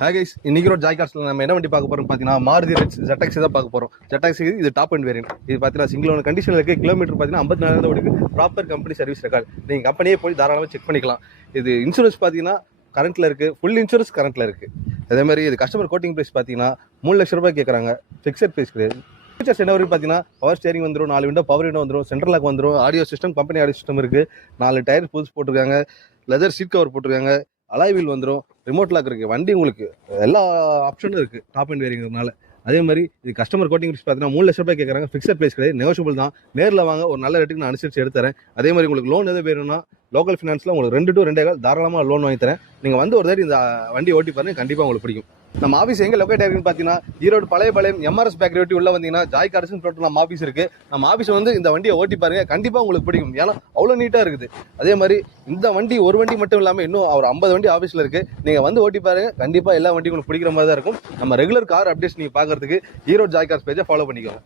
Hi guys, இன்னைக்கு ஒரு Joy கார்ஸ்ல நம்ம என்ன வண்டி பார்க்க போறோம் பார்த்தீங்கன்னா மாருதி ரெட்ஸ் ZX தான் பார்க்க போறோம். ZX இது டாப் அண்ட் வேரியன்ட். இது பார்த்தீங்கன்னா சிங்கிள் ஓனர் கண்டிஷன்ல இருக்கு. கிலோமீட்டர் பார்த்தீங்கன்னா 54,000 ஓடுது. Proper company service record. நீங்க கம்பெனியே போய் தாராளமாக செக் பண்ணிக்கலாம். இது இன்சூரன்ஸ் பார்த்தீங்கன்னா கரண்ட்ல இருக்கு, ஃபுல் இன்சூரன்ஸ் கரண்ட்ல இருக்கு. அதே மாதிரி இது கஸ்டமர் கோட்டிங் பிரைஸ் பார்த்தீங்கன்னா 3 லட்சம் ரூபாய் கேட்குறாங்க. ஃபிக்ஸட் பிரைஸ் கிடையாது. ஃபீச்சர்ஸ் என்ன வரைக்கும் பார்த்தீங்கன்னா பவர் ஸ்டேரிங் வந்துடும், 4 விண்டோ பவர் விண்டோ வந்துடும், சென்ட்ரல் லாக் வந்துடும், audio system company audio system இருக்கு, 4 டயர் புதுசு போட்டிருக்காங்க, லெதர் சீட் கவர் போட்டிருக்காங்க, அலாய் வீல் வந்துடும், ரிமோட் லாக் இருக்கு. வண்டி உங்களுக்கு எல்லா ஆப்ஷனும் இருக்கு டாப் அண்ட் வேரியங்கிறதுனால. அதே மாதிரி இது கஸ்டமர் கோட்டிங் பிரைஸ் பார்த்தீங்கன்னா 3 லட்சம் ரூபாய் கேட்குறாங்க. ஃபிக்ஸட் பிரைஸ் கிடையாது, நெகோஷியபிள் தான். நேரில் வாங்க, ஒரு நல்ல ரேட்டுக்கு நான் அனுசரிச்சு எடுத்துறேன். அதே மாதிரி உங்களுக்கு லோன் எதாவது வேணும்னா லோக்கல் ஃபினான்ஸில் உங்களுக்கு 2 to 2.5 தாராளமாக லோன் வாங்கி தரேன். நீங்கள் வந்து ஒரு தடவை இந்த வண்டி ஓட்டி பாருங்க, கண்டிப்பாக உங்களுக்கு பிடிக்கும். நம்ம ஆஃபீஸ் எங்கே லொக்கேட் ஆகிருக்குன்னு பார்த்தீங்கன்னா ஈரோடு பழைய MRS பேக்கரி ஒட்டி உள்ள வந்தீங்கன்னா ஜாய் கார்ஸ்னு சொல்லிட்டு நம்ம ஆஃபீஸ் இருக்கு. நம்ம ஆஃபீஸ் வந்து இந்த வண்டியை ஓட்டி பாருங்க, கண்டிப்பாக உங்களுக்கு பிடிக்கும். ஏன்னா அவ்வளோ நீட்டாக இருக்குது. அதே மாதிரி இந்த வண்டி ஒரு வண்டி மட்டும் இல்லாமல் இன்னும் ஒரு 50 வண்டி ஆஃபீஸில் இருக்கு. நீங்கள் வந்து ஓட்டி பாருங்க, கண்டிப்பாக எல்லா வண்டியும் உங்களுக்கு பிடிக்கிற மாதிரி தான் இருக்கும். நம்ம ரெகுலர் கார் அப்டேட்ஸ் நீங்கள் பார்க்கறதுக்கு ஈரோடு ஜாய் கார்ஸ் பேஜை ஃபாலோ பண்ணிக்கோங்க.